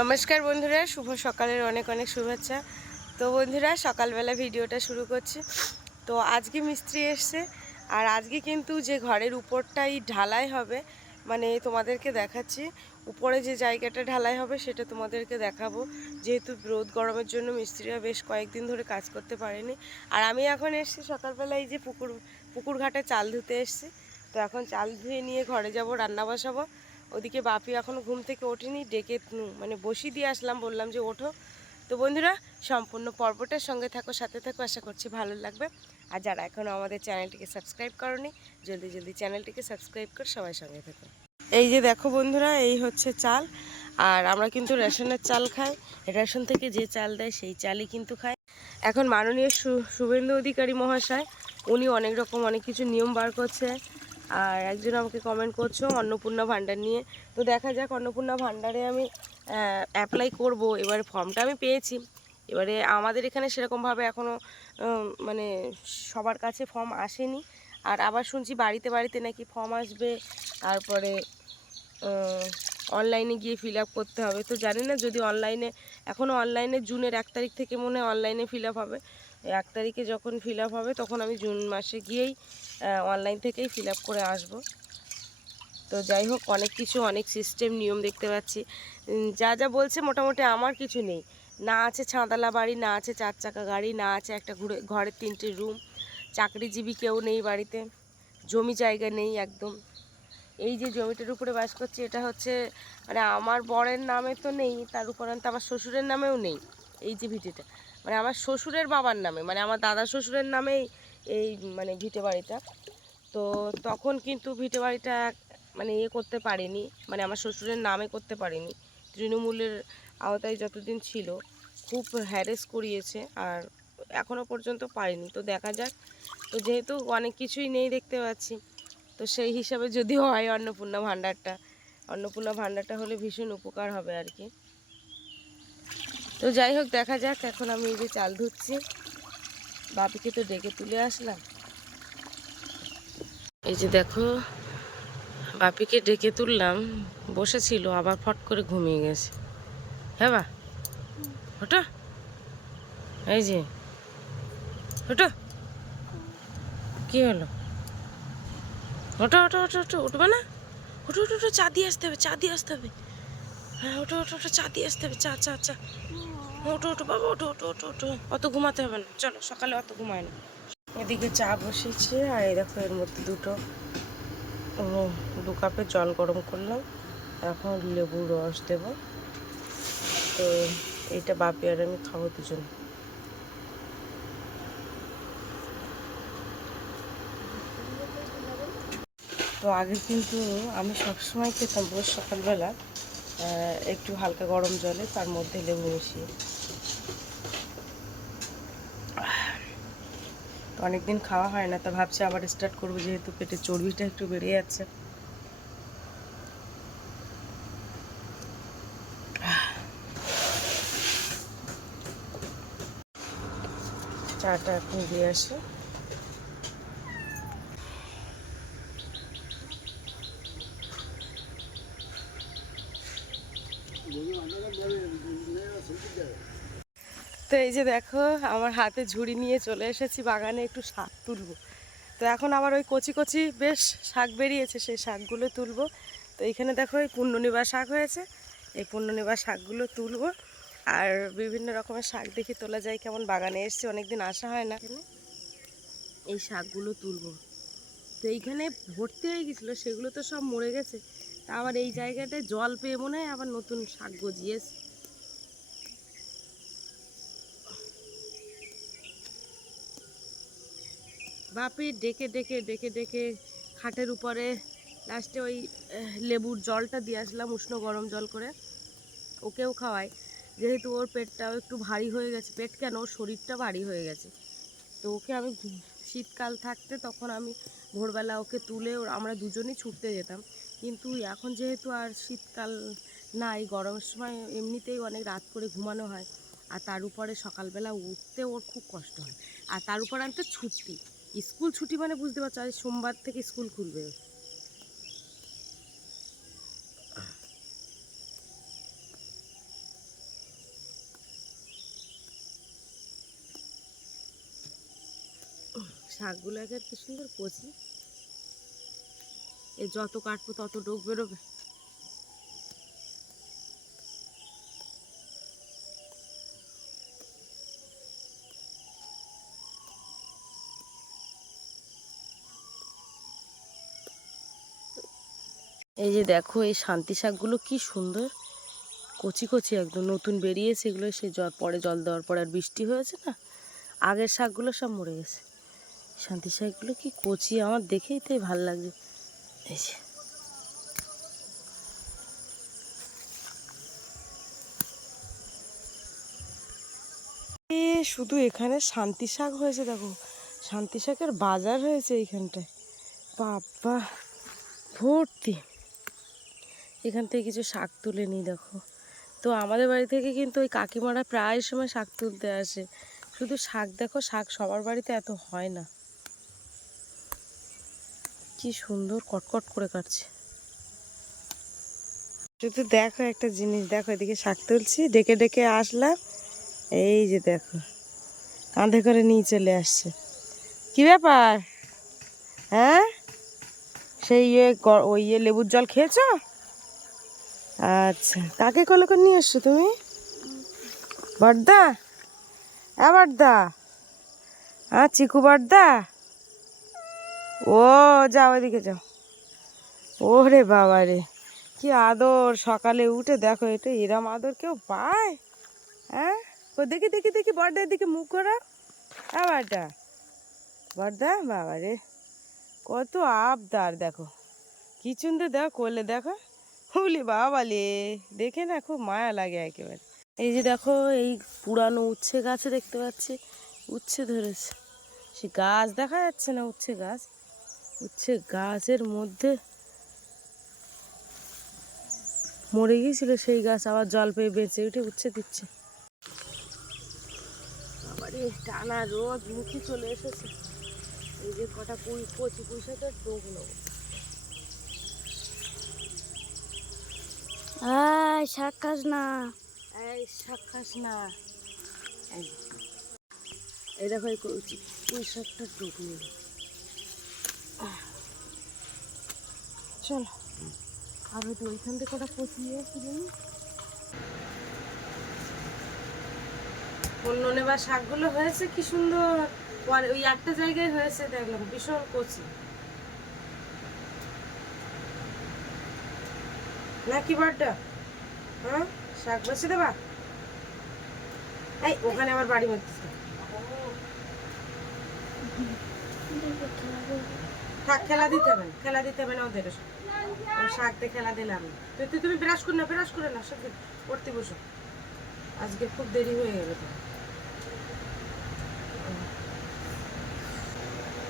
নমস্কার বন্ধুরা, শুভ সকালের অনেক অনেক শুভেচ্ছা। তো বন্ধুরা, সকালবেলা ভিডিওটা শুরু করছি। তো আজকে মিস্ত্রি এসছে, আর আজকে কিন্তু যে ঘরের উপরটাই ঢালাই হবে, মানে তোমাদেরকে দেখাচ্ছি। উপরে যে জায়গাটা ঢালাই হবে সেটা তোমাদেরকে দেখাবো, যেহেতু রোদ গরমের জন্য মিস্ত্রিরা বেশ কয়েকদিন ধরে কাজ করতে পারেনি। আর আমি এখন এসছি সকালবেলা, এই যে পুকুর ঘাটে চাল ধুতে এসছি। তো এখন চাল ধুয়ে নিয়ে ঘরে যাব, রান্না বসাবো। ওদিকে বাপি এখনও ঘুম থেকে ওঠেনি, ডেকে মানে বসিয়ে দিয়ে আসলাম, বললাম যে ওঠো। তো বন্ধুরা, সম্পূর্ণ পর্বটার সঙ্গে থাকো, সাথে থাকো, আশা করছি ভালো লাগবে। আর যারা এখনও আমাদের চ্যানেলটিকে সাবস্ক্রাইব করোনি, জলদি জলদি চ্যানেলটিকে সাবস্ক্রাইব করে সবাই সঙ্গে থাকো। এই যে দেখো বন্ধুরা, এই হচ্ছে চাল। আর আমরা কিন্তু রেশনের চাল খাই, রেশন থেকে যে চাল দেয় সেই চালই কিন্তু খাই। এখন মাননীয় শুভেন্দু অধিকারী মহাশয়, উনি অনেক রকম অনেক কিছু নিয়ম বার করছে। আর একজন আমাকে কমেন্ট করছো অন্নপূর্ণা ভাণ্ডার নিয়ে। তো দেখা যাক, অন্নপূর্ণা ভাণ্ডারে আমি অ্যাপ্লাই করব। এবারে ফর্মটা আমি পেয়েছি, এবারে আমাদের এখানে সেরকমভাবে এখনও মানে সবার কাছে ফর্ম আসেনি। আর আবার শুনছি বাড়িতে বাড়িতে নাকি ফর্ম আসবে, তারপরে অনলাইনে গিয়ে ফিল আপ করতে হবে। তো জানি না, যদি অনলাইনে, এখনও অনলাইনে জুনের 1 তারিখ থেকে মনে হয় অনলাইনে ফিল আপ হবে। 1 তারিখে যখন ফিল আপ হবে তখন আমি জুন মাসে গিয়েই অনলাইন থেকেই ফিল আপ করে আসব। তো যাই হোক, অনেক কিছু অনেক সিস্টেম নিয়ম দেখতে পাচ্ছি। যা যা বলছে মোটামুটি আমার কিছু নেই, না আছে ছাঁদালা বাড়ি, না আছে 4 চাকা গাড়ি, না আছে একটা ঘরের 3টে রুম, চাকরিজীবী কেউ নেই বাড়িতে, জমি জায়গা নেই একদম। এই যে জমিটার উপরে বাস করছি, এটা হচ্ছে মানে আমার বরের নামে তো নেই, তার উপরান্ত আমার শ্বশুরের নামেও নেই। এই যে ভিটেটা মানে আমার শ্বশুরের বাবার নামে, মানে আমার দাদা শ্বশুরের নামেই এই মানে ভিটে বাড়িটা। তো তখন কিন্তু ভিটে বাড়িটা মানে করতে পারিনি, মানে আমার শ্বশুরের নামে করতে পারিনি। তৃণমূলের আওতায় যতদিন ছিল খুব হ্যারেস করিয়েছে, আর এখনও পর্যন্ত পারিনি। তো দেখা যাক। তো যেহেতু অনেক কিছুই নেই দেখতে পাচ্ছি, তো সেই হিসাবে যদি হয় অন্নপূর্ণা ভাণ্ডারটা হলে ভীষণ উপকার হবে আর কি। তো যাই হোক, দেখা যাক। এখন আমি এই যে চাল ধুচ্ছি, বাপিকে তো ডেকে তুলে আসলাম। এই যে দেখো, বাপিকে ডেকে তুললাম, বসেছিল, আবার ফট করে ঘুমিয়ে গেছে। হ্যাঁ বা ওটা, এই যে ওটা কি হলো? ওটা ওটা ওটা ওটা উঠবে না? ওটো ওটো ওটো, চা দিয়ে আসতে হবে, চা দিয়ে আসতে হবে। হ্যাঁ, ওটো ওটো ওটো, চা দিয়ে আসতে হবে, চা চা চা। ওটো ওটো বাবা, ওটো ওটো ওটো ওটো, অত ঘুমাতে হবে না, চলো, সকালে অত ঘুমায় না। এদিকে চা বসিয়েছে, আর এই দেখো এর মধ্যে 2 কাপে জল গরম করলাম, এখন লেবুর রস দেব। তো এইটা বাপি আর আমি খাবো দুজন। তো আগে কিন্তু আমি সবসময় খেতাম রোজ সকালবেলা একটু হালকা গরম জলে, তার মধ্যে লেবু মিশিয়ে। তো অনেকদিন খাওয়া হয় না, তা ভাবছি আবার স্টার্ট করবো, যেহেতু পেটে চর্বিটা একটু বেড়ে যাচ্ছে। চাটা এখন দিয়ে আসে। তো এই যে দেখো, আমার হাতে ঝুড়ি নিয়ে চলে এসেছি বাগানে, একটু শাক তুলবো। তো এখন আবার ওই কচি কচি বেশ শাক বেরিয়েছে, সেই শাকগুলো তুলবো। তো এইখানে দেখো, এই পুণ্যনিবা শাক হয়েছে, এই পুণ্যনিবা শাকগুলো তুলবো। আর বিভিন্ন রকমের শাক দেখি তোলা যায়, কেমন বাগানে এসছি, অনেকদিন আসা হয় না। এই শাকগুলো তুলবো। তো এইখানে ভর্তি হয়ে গেছিলো, সেগুলো তো সব মরে গেছে। তা আবার এই জায়গাটায় জল পেয়ে মনে হয় আবার নতুন শাক গজিয়েছে। বাপি ডেকে ডেকে ডেকে ডেকে খাটের উপরে লাস্টে ওই লেবুর জলটা দিয়ে আসলাম, উষ্ণ গরম জল করে। ওকেও খাওয়াই, যেহেতু ওর পেটটাও একটু ভারী হয়ে গেছে, পেট কেন, ওর শরীরটা ভারী হয়ে গেছে। তো ওকে আমি শীতকাল থাকতে তখন আমি ভোরবেলা ওকে তুলে আমরা দুজনেই ছুটতে যেতাম। কিন্তু এখন যেহেতু আর শীতকাল নাই, গরমের সময় এমনিতেই অনেক রাত করে ঘুমানো হয়, আর তার উপরে সকালবেলা উঠতে ওর খুব কষ্ট হয়। আর তার উপর আনতে ছুটি, স্কুল ছুটি মানে বুঝতে পারছো, আজ সোমবার থেকে স্কুল খুলবে। শাকগুলো আগে কি সুন্দর কচি, এই যত কাটবো তত ডোক বেরোবে। এই যে দেখো এই শান্তি শাকগুলো কি সুন্দর কচি কচি একদম নতুন বেরিয়েছে। এগুলো সে পরে জল দেওয়ার পর আর বৃষ্টি হয়েছে না, আগের শাকগুলো সব মরে গেছে। শান্তি শাকগুলো কি কচি, আমার দেখেই তাই ভাল লাগছে। এই যে শুধু এখানে শান্তি শাক হয়েছে, দেখো শান্তি শাকের বাজার হয়েছে এইখানটায়, বাবা ভর্তি। এখান থেকে কিছু শাক তুলে নিই দেখো। তো আমাদের বাড়ি থেকে কিন্তু ওই কাকিমারা প্রায় সময় শাক তুলতে আসে। শুধু শাক দেখো, শাক সবার বাড়িতে এত হয় না। কি সুন্দর কটকট করে কাটছে। শুধু দেখো একটা জিনিস, দেখো এদিকে শাক তুলছি, ডেকে ডেকে আসলাম, এই যে দেখো কাঁধে করে নিয়ে চলে আসছে। কি ব্যাপার? হ্যাঁ, সেই ওই লেবুর জল খেয়েছো? আচ্ছা, কাকে কোলে করে নিয়ে এসছো তুমি? বড়দা? হ্যাঁ বড়দা, হ্যাঁ চিকু বড়দা। ও যাও ওইদিকে যাও। ওরে বাবা রে, কি আদর! সকালে উঠে দেখো, এটা এরম আদর কেউ পায়? হ্যাঁ, দেখি দেখি দেখি বড়দার দিকে মুখ করা। হ্যাঁ বাড়টা বড়দা, বাবা রে কত আবদার! দেখো কি সুন্দর, দেখো কোলে দেখো, হুলি বাবালে, দেখে না খুব মায়া লাগে একেবারে। এই যে দেখো এই পুরানো উচ্ছে গাছে দেখতে পাচ্ছি উচ্ছে ধরেছে। সে গাছ দেখা যাচ্ছে না, উচ্ছে গাছ, উচ্ছে গাছের মধ্যে মরে গিয়েছিল সেই গাছ, আবার জল পেয়ে বেঁচে উঠে উচ্ছে দিচ্ছে। আবার এই টানা রোদ মুখে চলে এসেছে। এই যে কটা কচি পুঁই শাকের ডোক নেবো। শাক খাস না, এই শাক খাস না। এই দেখো এই পুঁই শাকটা ডোক নেবো। চলো, আর হয়তো ওইখান থেকে কটা পচিয়ে কিনে নি। অন্য নেবার শাকগুলো হয়েছে কি সুন্দর, ওই একটা জায়গায় হয়েছে দেখলাম ভীষণ কচি। নাকি বারটা? হ্যাঁ, শাক বেছে দেবা? এই ওখানে আবার বাড়ি মারতেছে। থাক, খেলা দিতে হবে না, খেলা দিতে হবে না ওদের। শাক দিয়ে খেলা দিলাম। তুমি ব্রাশ করে না, ব্রাশ করে না, সব পড়তে বসো। আজকে খুব দেরি হয়ে গেল।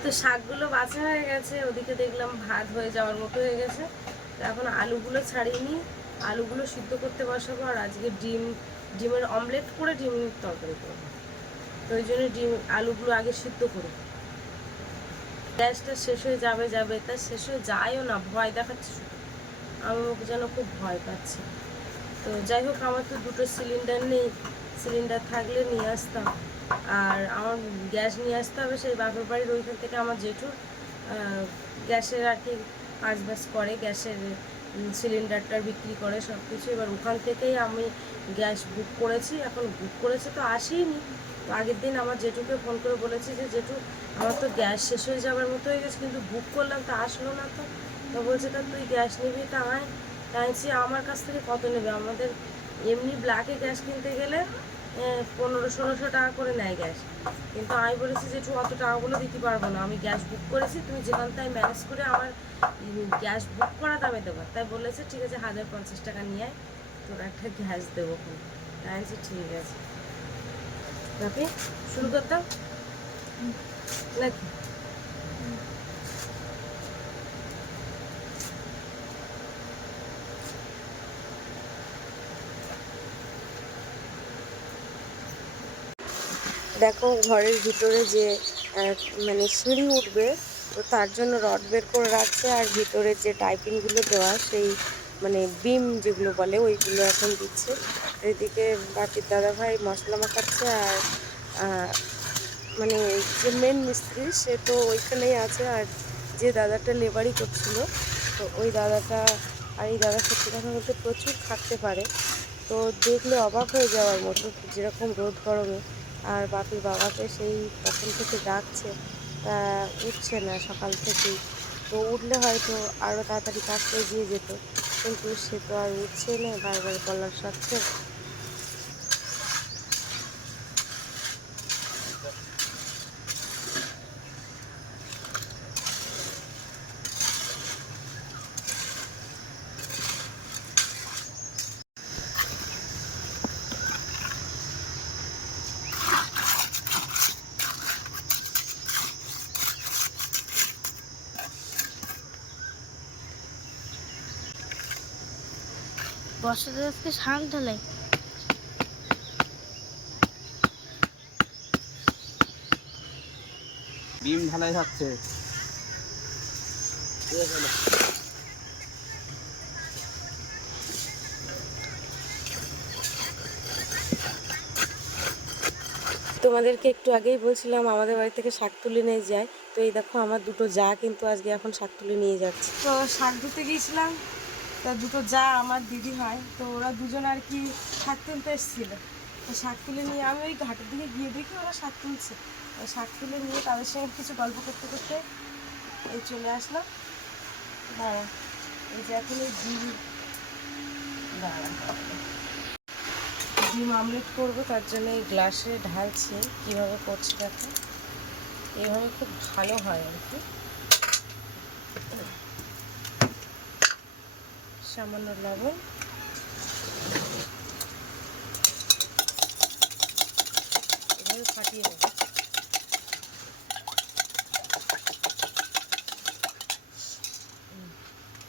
তো শাকগুলো বাছা হয়ে গেছে, ওদিকে দেখলাম ভাত হয়ে যাওয়ার মতো হয়ে গেছে। তো এখন আলুগুলো ছাড়িয়ে নিই, আলুগুলো সিদ্ধ করতে বসাবো। আর আজকে ডিমের অমলেট করে ডিমের তরকারি করবো। তো ওই জন্য আলুগুলো আগে সিদ্ধ করি। গ্যাসটা শেষ হয়ে যাবে, তা শেষ হয়ে যায়ও না, ভয় দেখাচ্ছে শুধু। আমি যেন খুব ভয় পাচ্ছি। তো যাই হোক, আমার তো দুটো সিলিন্ডার নেই, সিলিন্ডার থাকলে নিয়ে আসতাম। আর আমার গ্যাস নিয়ে আসতে হবে সেই বাপের বাড়ির ওইখান থেকে। আমার জেঠুর গ্যাসের আর কি কাজবাজ করে, গ্যাসের সিলিন্ডারটা বিক্রি করে সব কিছু। এবার ওখান থেকেই আমি গ্যাস বুক করেছি। এখন বুক করেছে তো আসেইনি। তো আগের দিন আমার জেঠুকে ফোন করে বলেছি যে জেঠু, আমার তো গ্যাস শেষ হয়ে যাওয়ার মতো হয়ে গেছে, কিন্তু বুক করলাম তো আসলো না। তো বলছে তা তুই গ্যাস নিবি, তা আয়। তাইছি আমার কাছ থেকে কত নেবে? আমাদের এমনি ব্ল্যাকে গ্যাস কিনতে গেলে 1500-1600 টাকা করে নেয় গ্যাস। কিন্তু আমি বলেছি যে অত টাকাগুলো দিতে পারবো না, আমি গ্যাস বুক করেছি, তুমি যেখান থেকে ম্যানেজ করে আমার গ্যাস বুক করা দামে দেবো। তাই বলেছে ঠিক আছে 1050 টাকা নিয়ে আয়, তোর একটা গ্যাস দেবো। তাই বলছি ঠিক আছে। বাপি শুরু করতাম নাকি? দেখো ঘরের ভিতরে যে মানে সিঁড়ি উঠবে, তো তার জন্য রড বের করে রাখছে। আর ভিতরে যে টাইপিংগুলো দেওয়া, সেই মানে বিম যেগুলো বলে, ওইগুলো এখন দিচ্ছে। এদিকে বাপির দাদা ভাই মশলা মাখাচ্ছে, আর মানে যে মেন মিস্ত্রি সে তো ওইখানেই আছে, আর যে দাদাটা লেবারি করছিল তো ওই দাদাটা, আর এই দাদা সত্যি কথা বলতে প্রচুর খাটতে পারে। তো দেখলে অবাক হয়ে যাওয়ার মতো, যেরকম রোদ গরমে। আর বাপির বাবাকে সেই কখন থেকে ডাকছে, তা উঠছে না সকাল থেকেই। তো উঠলে হয়তো আরও তাড়াতাড়ি কাজটা এগিয়ে যেত, কিন্তু সে তো আর উঠছে না, বারবার গলার সাথে। বর্ষাতে আজকে শান্ত ঢালাই। ডিম ঢালাই হচ্ছে। তোমাদেরকে একটু আগেই বলছিলাম আমাদের বাড়ি থেকে শাক তুলে নিয়ে যায়। তো এই দেখো আমার দুটো যা কিন্তু আজকে এখন শাক তুলে নিয়ে যাচ্ছে। তো শাক ধুতে গিয়েছিলাম, তা দুটো যা আমার দিদি হয়, তো ওরা দুজন আর কি শাক তুলতে এসেছিলো। তো শাক তুলে নিয়ে আমি ওই ঘাটের দিকে গিয়ে দেখি ওরা শাক তুলছে। তো শাক তুলে নিয়ে তাদের সঙ্গে কিছু গল্প করতে করতে এই চলে আসলাম। দাঁড়া, এই যে এখন এই ডিম আমলেট করবো, তার জন্য এই গ্লাসে ঢালছি। কীভাবে করছি দেখো, এইভাবে খুব ভালো হয় আর কি। সামান্য লবণ, এভাবে ফাটিয়ে নেব।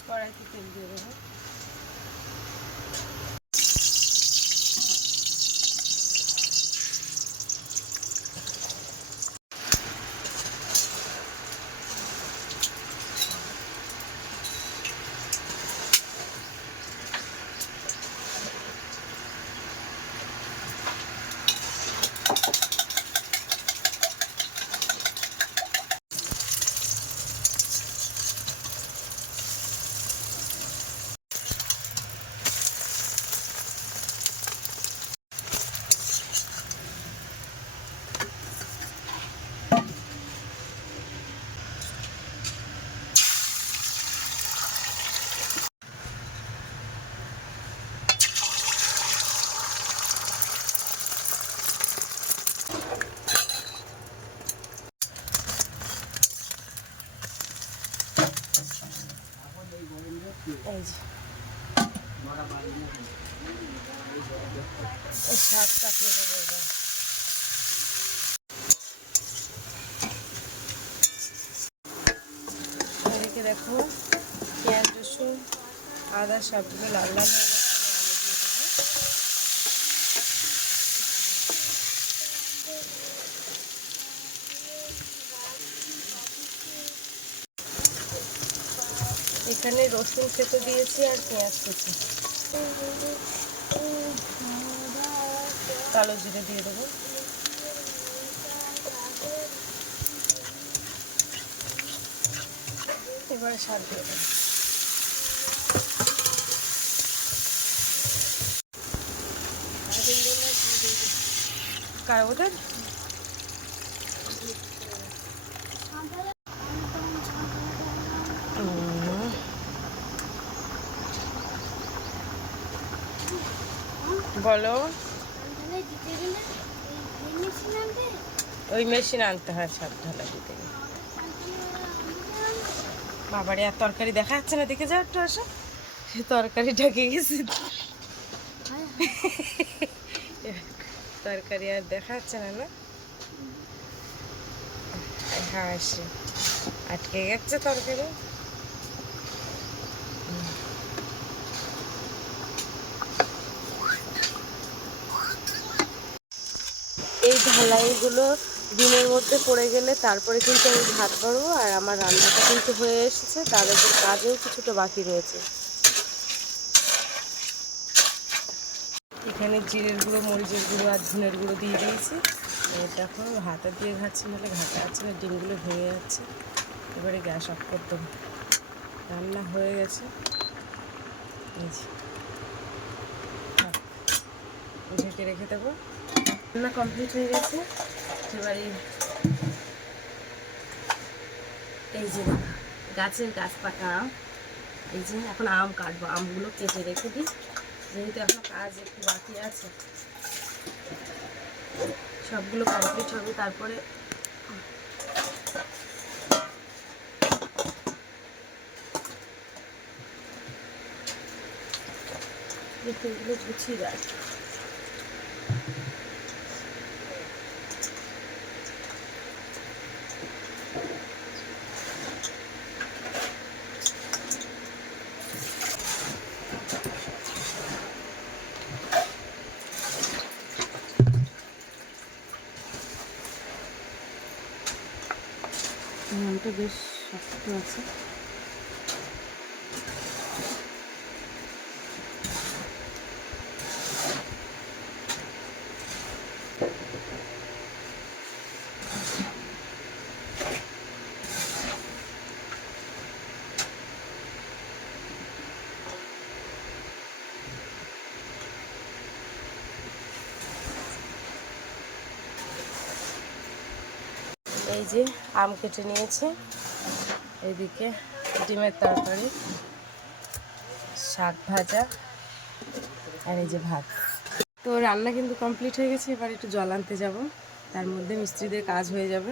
কড়াইতে তেল দিয়ে দেবো। এই যে শাক কাটিয়ে দেবো এবার। এদিকে দেখো পেঁয়াজ রসুন আদা সবগুলো লাল লাল হয়ে গেছে। এখানে রসুন খেতে দিয়েছি আর পেঁয়াজ কুচি, কালো জিরে দিয়ে দেবো। এবারে স্বাদ দিয়ে দেবো। কার বোধ বলো, ওই মেশিন আনতে হয় সব ঢালা দিতে গেলে। বাবারে আর তরকারি দেখা যাচ্ছে না, দেখে যাও একটু আসো, সে তরকারি ঢেকে গেছে। তরকারি আর দেখা যাচ্ছে না, না হ্যাঁ আসে আটকে গেছে তরকারি। এই ঢালাইগুলো দিনের মধ্যে পড়ে গেলে তারপরে কিন্তু আমি ভাত বাড়বো, আর আমার রান্নাটা কিন্তু হয়ে এসেছে, তাদের কাজেও কিছুটা বাকি রয়েছে। এখানে জিরের গুঁড়ো, মরিচের গুঁড়ো আর ধনের গুঁড়ো দিয়ে দিয়েছি। এই দেখো হাতে দিয়ে ঘাটছি, নাহলে ঘাটা আছে না, ডিমগুলো ভেঙে যাচ্ছে। এবারে গ্যাস অফ করতে হবে। রান্না হয়ে গেছে, এই যে থাক, ঢেকে রেখে দেবো। রান্না কমপ্লিট হয়ে গেছে। এবারে এই যে গাছের গাছ পাকা আম, এই যে এখন আম কাটবো। আমগুলো কেটে রেখে দিই, যেহেতু এখন কাজ একটু বাকি আছে, সবগুলো কমপ্লিট হবে তারপরে। এগুলো গুছিয়ে যায়। আমটা বেশ শক্ত আছে। এই যে আম কেটে নিয়েছে, এদিকে ডিমের তরকারি, শাক ভাজা, আর এই যে ভাত। তো রান্না কিন্তু কমপ্লিট হয়ে গেছে। এবার একটু জল আনতে যাবো, তার মধ্যে মিস্ত্রিদের কাজ হয়ে যাবে।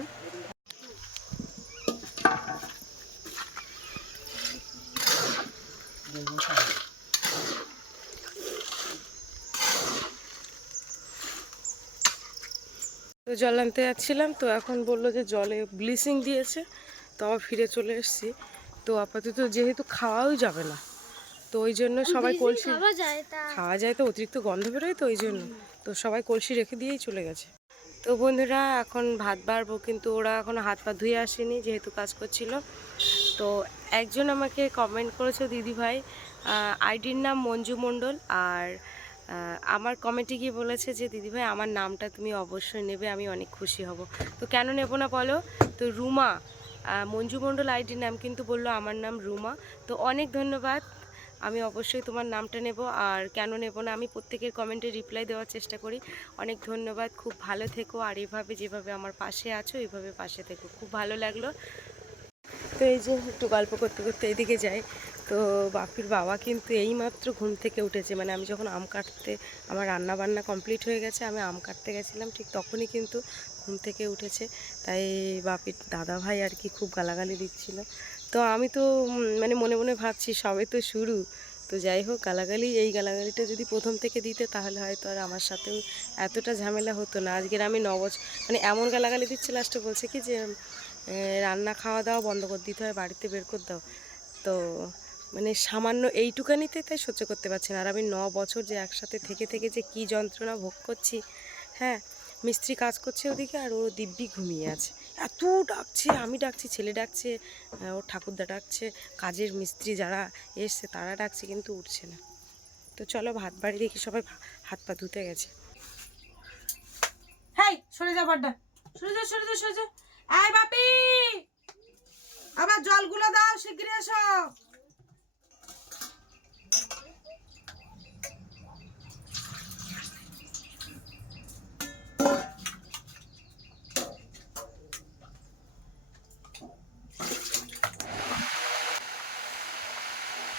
তো জল আনতে যাচ্ছিলাম, তো এখন বললো যে জলে ব্লিচিং দিয়েছে, তো আবার ফিরে চলে এসেছি। তো আপাতত যেহেতু খাওয়াও যাবে না, তো ওই জন্য সবাই কলসি খাওয়া যায়, তো অতিরিক্ত গন্ধ বেরোয়, তো ওই জন্য তো সবাই কলসি রেখে দিয়েই চলে গেছে। তো বন্ধুরা এখন ভাত বাড়বো, কিন্তু ওরা এখনো হাত পা ধুয়ে আসেনি, যেহেতু কাজ করছিল। তো একজন আমাকে কমেন্ট করেছে, দিদি ভাই, আইডির নাম মঞ্জু মণ্ডল, আর আমার কমেন্টে গিয়ে বলেছে যে দিদিভাই আমার নামটা তুমি অবশ্যই নেবে, আমি অনেক খুশি হব। তো কেন নেব না বলো? তো রুমা, মঞ্জু মণ্ডল আইডির নাম, কিন্তু বললো আমার নাম রুমা। তো অনেক ধন্যবাদ, আমি অবশ্যই তোমার নামটা নেব। আর কেন নেব না, আমি প্রত্যেকের কমেন্টে রিপ্লাই দেওয়ার চেষ্টা করি। অনেক ধন্যবাদ, খুব ভালো থেকো, আর এভাবে যেভাবে আমার পাশে আছো এইভাবে পাশে থেকো। খুব ভালো লাগলো। তো এই যে একটু গল্প করতে করতে এদিকে যাই। তো বাপির বাবা কিন্তু এইমাত্র ঘুম থেকে উঠেছে, মানে আমি যখন আম কাটতে, আমার রান্না বান্না কমপ্লিট হয়ে গেছে, আমি আম কাটতে গেছিলাম, ঠিক তখনই কিন্তু ঘুম থেকে উঠেছে। তাই বাপির দাদা ভাই আর কি খুব গালাগালি দিচ্ছিল। তো আমি তো মানে মনে মনে ভাবছি সবে তো শুরু। তো যাই হোক, গালাগালি, এই গালাগালিটা যদি প্রথম থেকে দিতে, তাহলে হয়তো আর আমার সাথেও এতটা ঝামেলা হতো না। আজকের আমি 9 বছর, মানে এমন গালাগালি দিচ্ছে, লাস্টে বলছে কি যে রান্না খাওয়া দাওয়া বন্ধ করে দিতে হয়, বাড়িতে বের করে দাও। তো মানে সামান্য এইটুকানিতে তাই সহ্য করতে পারছি না। আর আমি 9 বছর যে একসাথে থেকে থেকে যে কী যন্ত্রণা ভোগ করছি। হ্যাঁ, মিস্ত্রি কাজ করছে ওদিকে, আর ও দিব্যি ঘুমিয়ে আছে। এত ডাকছে, আমি ডাকছি, ছেলে ডাকছে, ওর ঠাকুরদা ডাকছে, কাজের মিস্ত্রি যারা এসছে তারা ডাকছে, কিন্তু উঠছে না। তো চলো ভাত বাড়ি, দেখি সবাই হাত পা ধুতে গেছে। হ্যাঁ, সরে যা বড়টা, সরে যা, সরে যা, সরে যা। এই বাপি, আবার জলগুলো দাও, শিগগিরই এসো।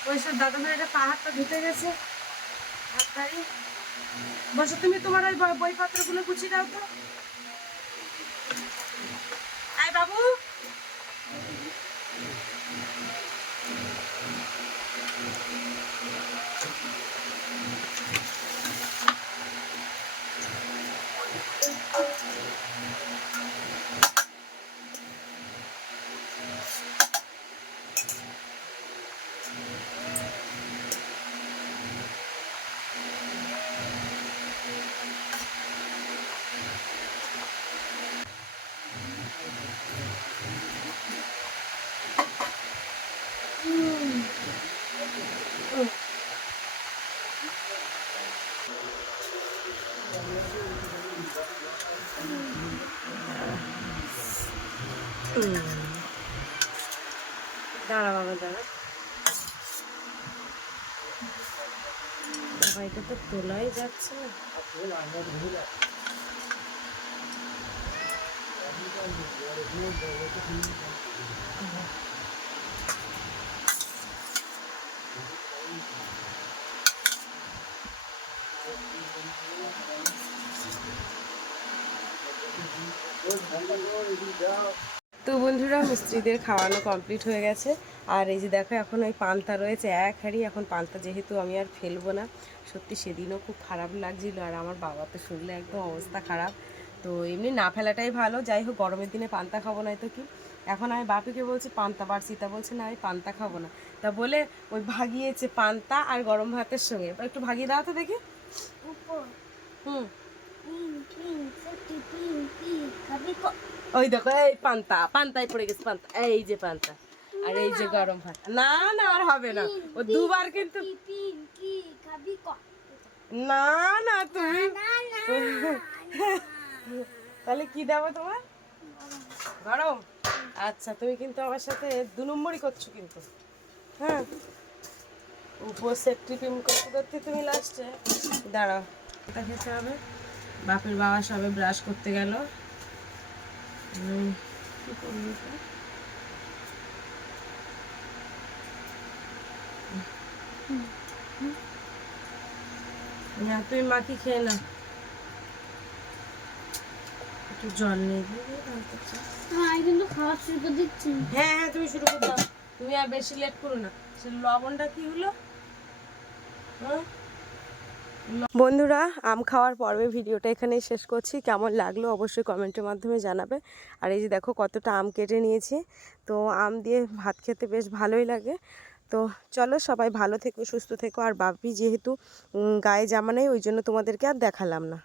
ওইসব দাদা ভাইরা পা হাতটা ধুতে গেছে, হাত বাড়ি। বসো, তুমি তোমার ওই বইপত্রগুলো গুছিয়ে দাও তো। এই বাবু, দাঁড়া বাবা দাঁড়া, বাবা এটা তো তোলাই যাচ্ছে না। তো বন্ধুরা মিস্ত্রিদের খাওয়ানো কমপ্লিট হয়ে গেছে। আর এই যে দেখো এখন ওই পান্তা রয়েছে এক হাঁড়ি। এখন পান্তা যেহেতু আমি আর ফেলবো না, সত্যি সেদিনও খুব খারাপ লাগছিল, আর আমার বাবা তো শুনলে একদম অবস্থা খারাপ। তো এমনি না ফেলাটাই ভালো, যাই হোক গরমের দিনে পান্তা খাবো না তো কি। এখন আমি বাপিকে বলছি পান্তা বাড়ছি, তা বলছে না আমি পান্তা খাবো না। তা বলে ওই ভাগিয়েছে পান্তা আর গরম ভাতের সঙ্গে। একটু ভাগিয়ে দাও তো দেখি। হুম, ওই দেখো এই পান্তা, পান্তায় পড়ে গেছে পান্তা, এই যে পান্তা আর এই যে গরম ভাত। না না আর হবে না, ও দুবার কিন্তু। না না তুমি তাহলে কি দেবো তোমার? গরম। আচ্ছা তুমি কিন্তু আমার সাথে 2 নম্বরই করছো কিন্তু। হ্যাঁ, উপর সেফটি পিন করতে করতে তুমি লাস্টে দাঁড়াও। এটা খেতে হবে। বাপের বাবা সবে ব্রাশ করতে গেল। কি করবি এটা? না তুমি মাখি খেয়ে না, একটু জল নিয়ে দিয়ে কিন্তু খাওয়া শুরু করে দিচ্ছি। হ্যাঁ হ্যাঁ তুমি শুরু করে দাও। তুমি আর বেশি লেট করো না। সে লবণটা কি হলো? বন্ধুরা আম খাওয়ার পর্বে ভিডিওটা এখানেই শেষ করছি। কেমন লাগলো অবশ্যই কমেন্টের মাধ্যমে জানাবে। আর এই যে দেখো কতটা আম কেটে নিয়েছি। তো আম দিয়ে ভাত খেতে বেশ ভালোই লাগে। তো চলো সবাই ভালো থেকো, সুস্থ থেকো। আর বাপি যেহেতু গায়ে জামা নেই, ওই জন্য তোমাদেরকে আর দেখালাম না।